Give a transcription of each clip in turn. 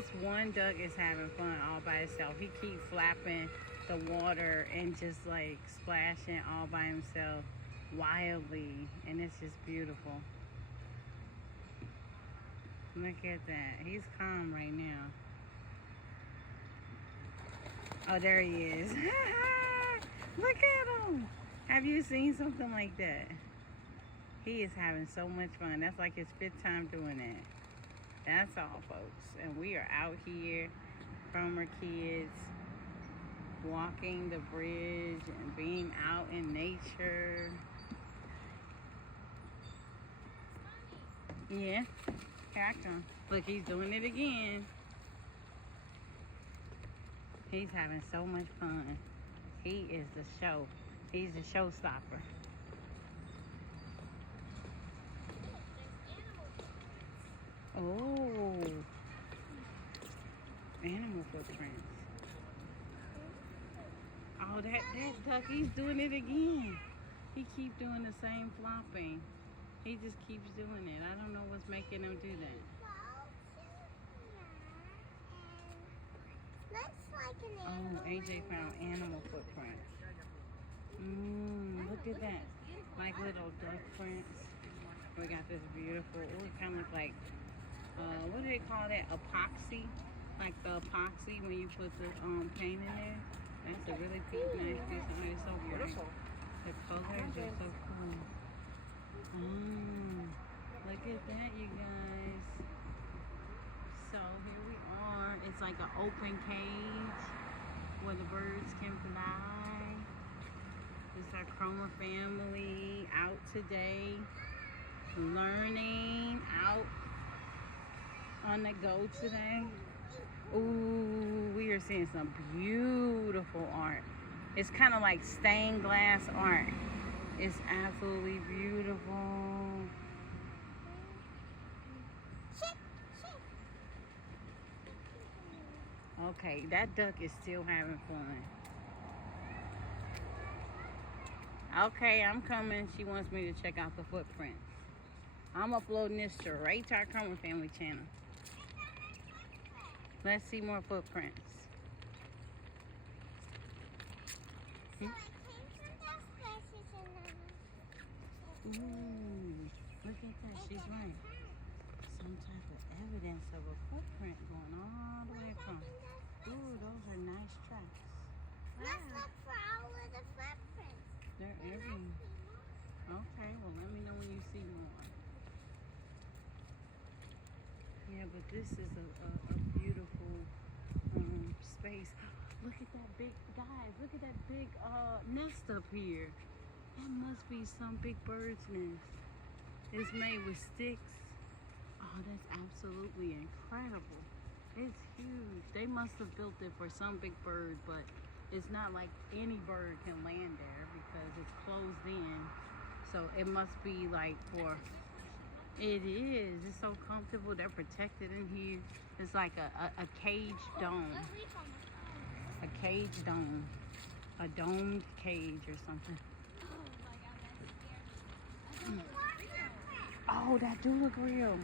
This one duck is having fun all by itself. He keeps flapping the water and just like splashing all by himself wildly, and it's just beautiful. Look at that. He's calm right now. Oh, there he is. Look at him. Have you seen something like that? He is having so much fun. That's like his 5th time doing it. That's all, folks. And we are out here, Cromer kids, walking the bridge and being out in nature. Yeah, here I come. Look, he's doing it again. He's having so much fun. He is the show. He's the showstopper. Oh, animal footprints. Oh, that duck, he's doing it again. He keeps doing the same flopping. He just keeps doing it. I don't know what's making him do that. Oh, AJ found animal footprints. Look at that. Like little duck prints. We got this beautiful, it kind of look like, what do they call that? Epoxy? Like the epoxy when you put the paint in there. That's a really nice piece. Oh, it's so beautiful. The colors are so cool. Look at that, you guys. So here we are. It's like an open cage where the birds can fly. This is our Cromer family out today, learning, out on the go today. Ooh, we are seeing some beautiful art. It's kind of like stained glass art. It's absolutely beautiful. Okay, that duck is still having fun. Okay, I'm coming. She wants me to check out the footprints. I'm uploading this straight to our Cromer family channel. Let's see more footprints. Ooh, look at that. She's right. Some type of evidence of a footprint going all the way across. Ooh, those are nice tracks. Let's look for all of the footprints. They're everywhere. Okay, well, let me know when you see more. Yeah, but this is a beautiful space. Look at that big, guys, look at that big nest up here. That must be some big bird's nest. It's made with sticks. Oh, that's absolutely incredible. It's huge. They must have built it for some big bird, but it's not like any bird can land there because it's closed in. So it must be like for, it is. It's so comfortable. They're protected in here. It's like a cage dome. A cage dome. A domed cage or something. Oh, that do look real.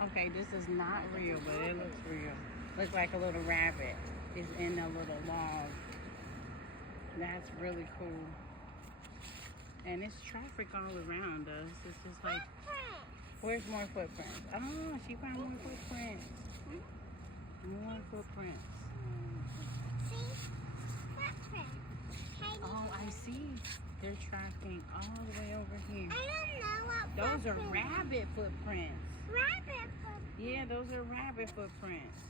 Okay, this is not real, but it looks real. Looks like a little rabbit is in a little log. That's really cool. And it's traffic all around us. It's just like, where's more footprints? Oh, she found more footprints. More footprints. See? Footprints. Oh, I see. They're tracking all the way over here. I don't know what Those are rabbit footprints. rabbit footprints. Yeah, those are rabbit footprints.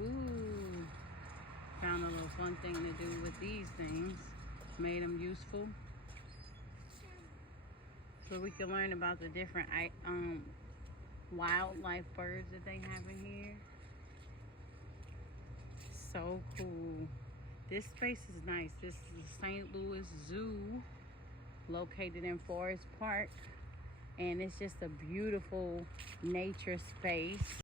Ooh. Found a little fun thing to do with these things. Made them useful. So we can learn about the different wildlife birds that they have in here. So cool. This space is nice. This is the St. Louis Zoo, located in Forest Park. And it's just a beautiful nature space.